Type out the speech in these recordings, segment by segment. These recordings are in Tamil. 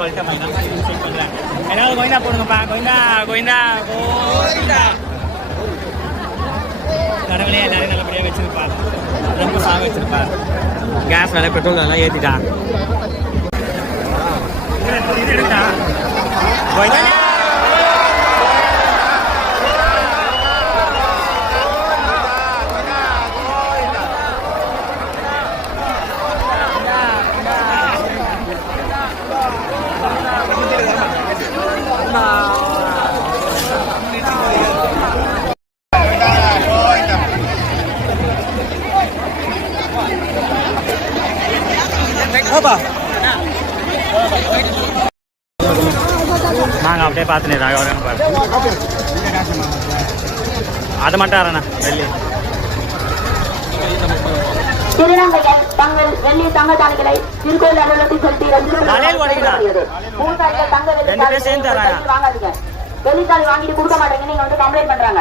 சொல்லிட்டேன் செக் பண்ணுறேன். ஏதாவது கோயிந்தா போடுங்கப்பா. கோயிந்தா கோயிந்தா கோயிந்தா. கடவுளே எல்லாரும் நல்லபடியாக வச்சிருப்பார். ரொம்ப சாக வச்சிருப்பார். கேஸ் விலை பெட்ரோல் எல்லாம் ஏற்றிட்டா. இது எடுத்தா கோயிந்தா. நாங்கள் அப்படியே பார்த்துனே அது மட்டும் வரேண்ணா வெள்ளி தங்கள் வெள்ளி தங்க தானிகளை திருக்கோயில் அலுவலகத்தில் செலுத்தி வாங்காதீங்க. வெள்ளித்தாலி வாங்கிட்டு கொடுக்க மாட்டேங்க. நீங்க வந்து கம்ப்ளைண்ட் பண்றாங்க.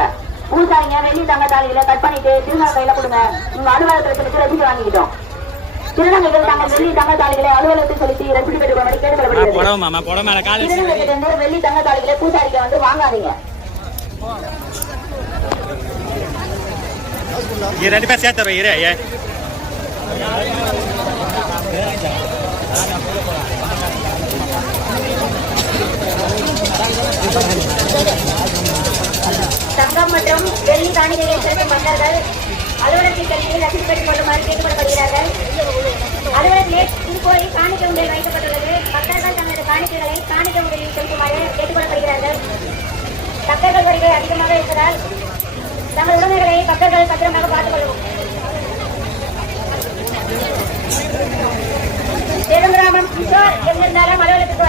பூசாரிங்க வெள்ளி தங்க தாலிகளை கட் பண்ணிட்டு திருநாள் கையில கொடுங்க. உங்க அலுவலகத்தில் செலுத்தி ரசீது வாங்கிக்கிட்டோம். திருநங்கைகள் தங்கள் வெள்ளி தங்க தாலிகளை அலுவலகத்தில் செலுத்தி ரசீது பெற்றுக்கொள்ளும்படி கேட்டுக்கொள்ளப்படுகிறது. திருநங்கைகள் வெள்ளி தங்க தாலிகளை பூசாரிக்க வந்து வாங்காதீங்க. ரெண்டு பேர் சேர்த்து இரு. தங்கம் மற்றும் வெள்ளி காணிக்கையை செலுத்தும் மன்னர்கள் அலுவலகத்தில் செலுத்தி ரசீது பெற்றுக் கொள்ளுமாறு கேட்டுக்கொள்ளப்படுகிறார்கள். அலுவலகத்திலே திருக்கோயில் காணிக்கை உண்டியல் வைக்கப்பட்டுள்ளது. பக்தர்கள் தங்களது காணிக்கைகளை காணிக்கை உண்டியலில் செலுத்துமாறு கேட்டுக்கொள்ளப்படுகிறார்கள். பக்தர்கள் வருகை அதிகமாக இருப்பதால் தங்கள் உடைமைகளை பக்தர்கள் பத்திரமாக பார்த்துக் கொள்ளவும். பெருங்கிராமம் கிஷோர் எங்கிருந்தாலும் அலுவலகத்துக்கு